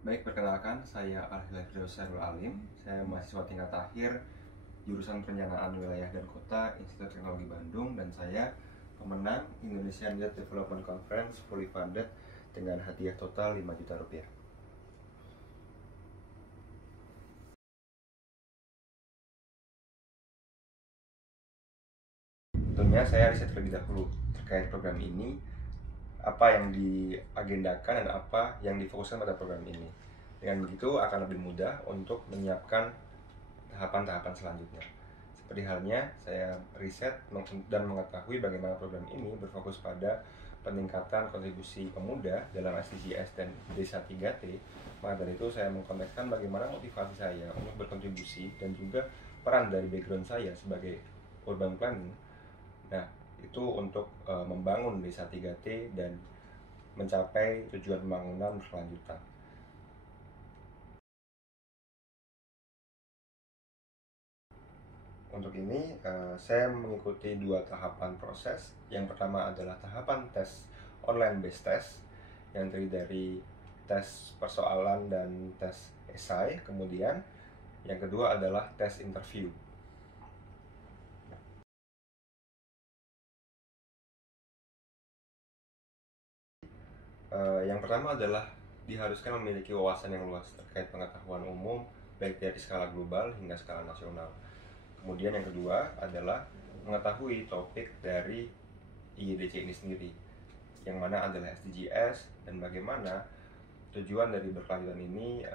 Baik, perkenalkan, saya Al-Hilal Alim. Saya mahasiswa tingkat akhir jurusan Perencanaan Wilayah dan Kota Institut Teknologi Bandung, dan saya pemenang Indonesian Youth Development Conference fully funded dengan hadiah total 5 juta rupiah. Tentunya saya riset terlebih dahulu terkait program ini, apa yang diagendakan dan apa yang difokuskan pada program ini. Dengan begitu akan lebih mudah untuk menyiapkan tahapan-tahapan selanjutnya. Seperti halnya saya riset dan mengetahui bagaimana program ini berfokus pada peningkatan kontribusi pemuda dalam SDGs dan Desa 3T. Maka dari itu saya mengkontekskan bagaimana motivasi saya untuk berkontribusi dan juga peran dari background saya sebagai urban planning. Nah, itu untuk membangun Desa 3T dan mencapai tujuan pembangunan berkelanjutan. Untuk ini, saya mengikuti 2 tahapan proses. Yang pertama adalah tahapan tes online based test yang terdiri dari tes persoalan dan tes esai. Kemudian yang kedua adalah tes interview. Yang pertama adalah diharuskan memiliki wawasan yang luas terkait pengetahuan umum, baik dari skala global hingga skala nasional. Kemudian yang kedua adalah mengetahui topik dari IEDC ini sendiri, yang mana adalah SDGs dan bagaimana tujuan dari berkelanjutan ini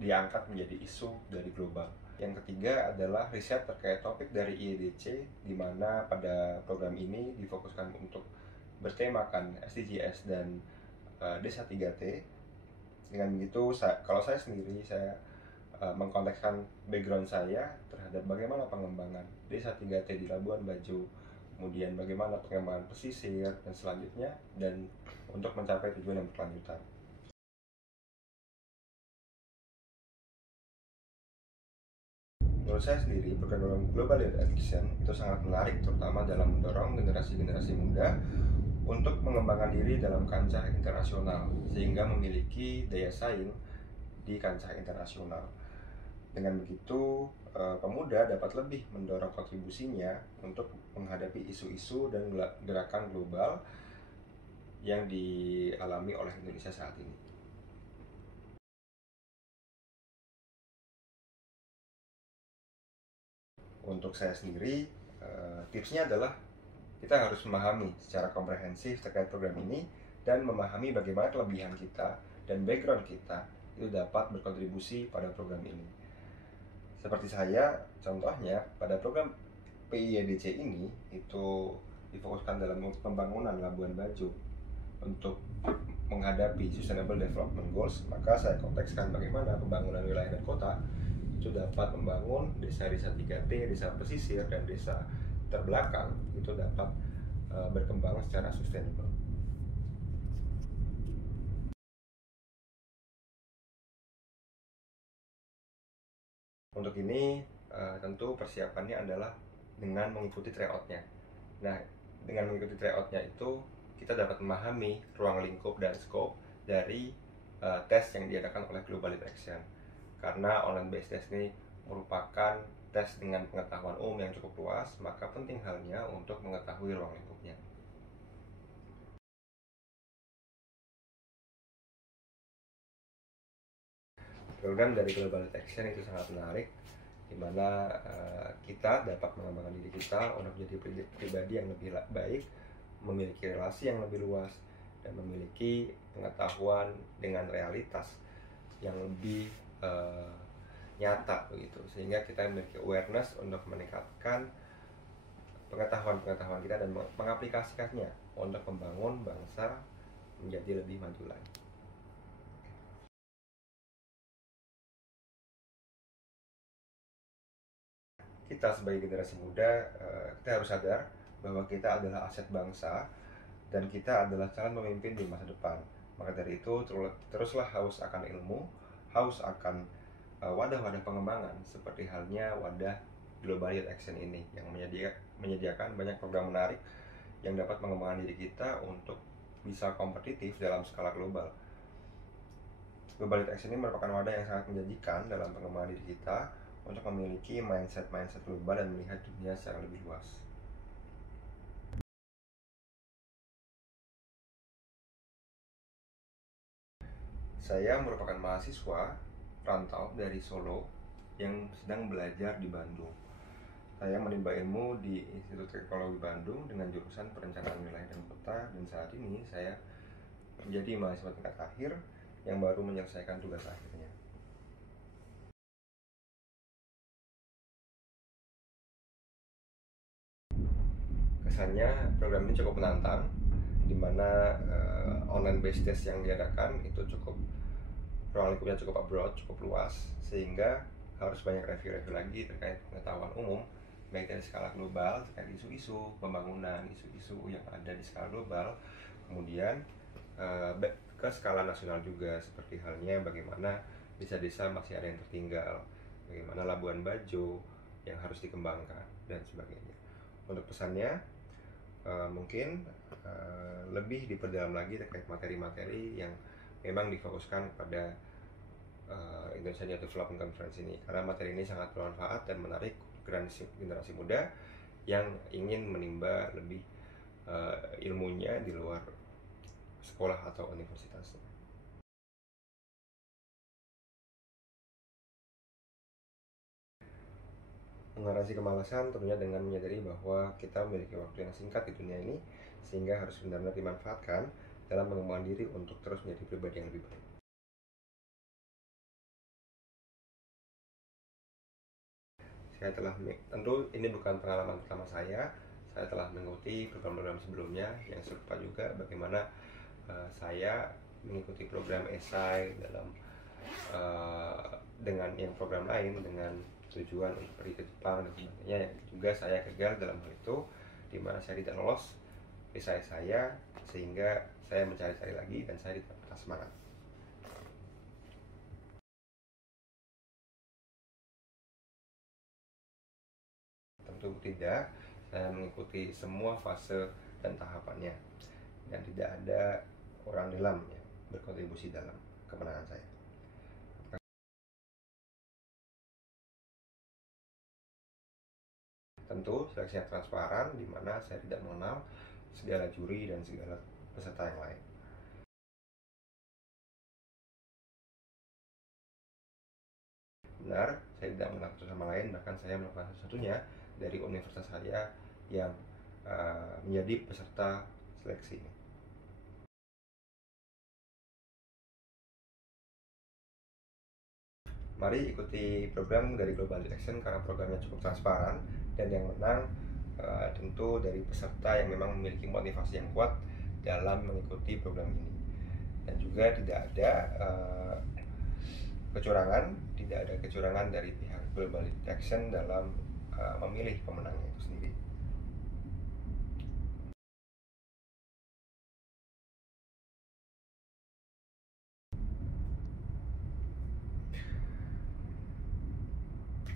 diangkat menjadi isu dari global. Yang ketiga adalah riset terkait topik dari IEDC, di mana pada program ini difokuskan untuk bertemakan SDGs dan Desa 3T. Dengan begitu, kalau saya sendiri, saya mengkontekskan background saya terhadap bagaimana pengembangan Desa 3T di Labuan Bajo, kemudian bagaimana pengembangan pesisir dan selanjutnya, dan untuk mencapai tujuan yang berkelanjutan. Menurut saya sendiri, program Global Youth Action itu sangat menarik, terutama dalam mendorong generasi-generasi muda untuk mengembangkan diri dalam kancah internasional, sehingga memiliki daya saing di kancah internasional. Dengan begitu, pemuda dapat lebih mendorong kontribusinya untuk menghadapi isu-isu dan gerakan global yang dialami oleh Indonesia saat ini. Untuk saya sendiri, tipsnya adalah kita harus memahami secara komprehensif terkait program ini dan memahami bagaimana kelebihan kita dan background kita itu dapat berkontribusi pada program ini. Seperti saya, contohnya pada program PIEDC ini itu difokuskan dalam pembangunan Labuan Bajo untuk menghadapi Sustainable Development Goals. Maka saya kontekskan bagaimana pembangunan wilayah dan kota itu dapat membangun desa-desa 3T, desa pesisir, dan desa terbelakang itu dapat berkembang secara sustainable. Untuk ini tentu persiapannya adalah dengan mengikuti tryout-nya. Nah, dengan mengikuti tryout-nya itu kita dapat memahami ruang lingkup dan scope dari tes yang diadakan oleh Global Youth Action. Karena online based test ini merupakan tes dengan pengetahuan umum yang cukup luas, maka penting halnya untuk mengetahui ruang lingkupnya. Program dari Global Youth Action itu sangat menarik, di mana kita dapat mengembangkan diri kita untuk menjadi pribadi yang lebih baik, memiliki relasi yang lebih luas, dan memiliki pengetahuan dengan realitas yang lebih nyata begitu, sehingga kita memiliki awareness untuk meningkatkan pengetahuan kita dan mengaplikasikannya untuk membangun bangsa menjadi lebih maju lagi. Kita sebagai generasi muda, kita harus sadar bahwa kita adalah aset bangsa dan kita adalah calon pemimpin di masa depan. Maka dari itu, teruslah haus akan ilmu, haus akan wadah-wadah pengembangan seperti halnya wadah Global Youth Action ini yang menyediakan banyak program menarik yang dapat mengembangkan diri kita untuk bisa kompetitif dalam skala global. Global Lead Action ini merupakan wadah yang sangat menjanjikan dalam pengembangan diri kita untuk memiliki mindset global dan melihat dunia secara lebih luas. Saya merupakan mahasiswa rantau dari Solo yang sedang belajar di Bandung. Saya menimba ilmu di Institut Teknologi Bandung dengan jurusan Perencanaan Wilayah dan Kota, dan saat ini saya menjadi mahasiswa tingkat akhir yang baru menyelesaikan tugas akhirnya. Kesannya program ini cukup menantang, di mana online based test yang diadakan itu cukup ruang lingkupnya cukup broad, cukup luas, sehingga harus banyak review-review lagi terkait pengetahuan umum baik dari skala global terkait isu-isu pembangunan, isu-isu yang ada di skala global, kemudian ke skala nasional juga, seperti halnya bagaimana desa-desa masih ada yang tertinggal, bagaimana Labuan Bajo yang harus dikembangkan, dan sebagainya. Untuk pesannya mungkin lebih diperdalam lagi terkait materi-materi yang memang difokuskan pada Indonesia Youth Development Conference ini, karena materi ini sangat bermanfaat dan menarik generasi muda yang ingin menimba lebih ilmunya di luar sekolah atau universitas. Mengatasi kemalasan tentunya dengan menyadari bahwa kita memiliki waktu yang singkat di dunia ini, sehingga harus benar-benar dimanfaatkan dalam mengembangkan diri untuk terus menjadi pribadi yang lebih baik. Tentu ini bukan pengalaman pertama saya telah mengikuti program-program sebelumnya yang serupa juga, bagaimana saya mengikuti program esai dalam dengan yang program lain dengan tujuan untuk pergi ke Jepang dan sebagainya, yang juga saya gagal dalam hal itu, di mana saya tidak lolos esai saya, sehingga saya mencari-cari lagi dan saya tidak patah semangat. Tentu tidak, saya mengikuti semua fase dan tahapannya, dan tidak ada orang dalam yang berkontribusi dalam kemenangan saya. Tentu seleksinya transparan, di mana saya tidak mengenal segala juri dan segala peserta yang lain. Benar, saya tidak mengenal satu sama lain, bahkan saya melakukan satu-satunya dari universitas saya yang menjadi peserta seleksi ini. Mari ikuti program dari Global Lead Action karena programnya cukup transparan, dan yang menang tentu dari peserta yang memang memiliki motivasi yang kuat dalam mengikuti program ini. Dan juga tidak ada kecurangan dari pihak Global Lead Action dalam memilih pemenangnya itu sendiri.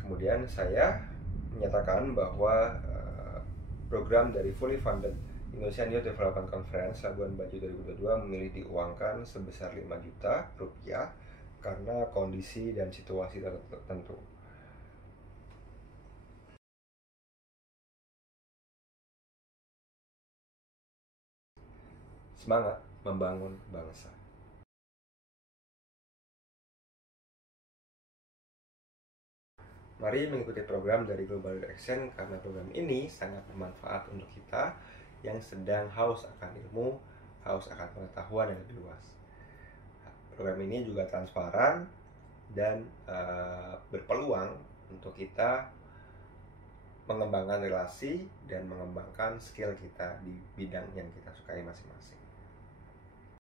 Kemudian saya menyatakan bahwa program dari fully funded Indonesia Youth Development Conference Labuan Bajo 2022 memilih diuangkan sebesar 5 juta rupiah karena kondisi dan situasi tertentu. Semangat membangun bangsa. Mari mengikuti program dari Global Lead Action karena program ini sangat bermanfaat untuk kita yang sedang haus akan ilmu, haus akan pengetahuan yang lebih luas. Program ini juga transparan dan berpeluang untuk kita mengembangkan relasi dan mengembangkan skill kita di bidang yang kita sukai masing-masing.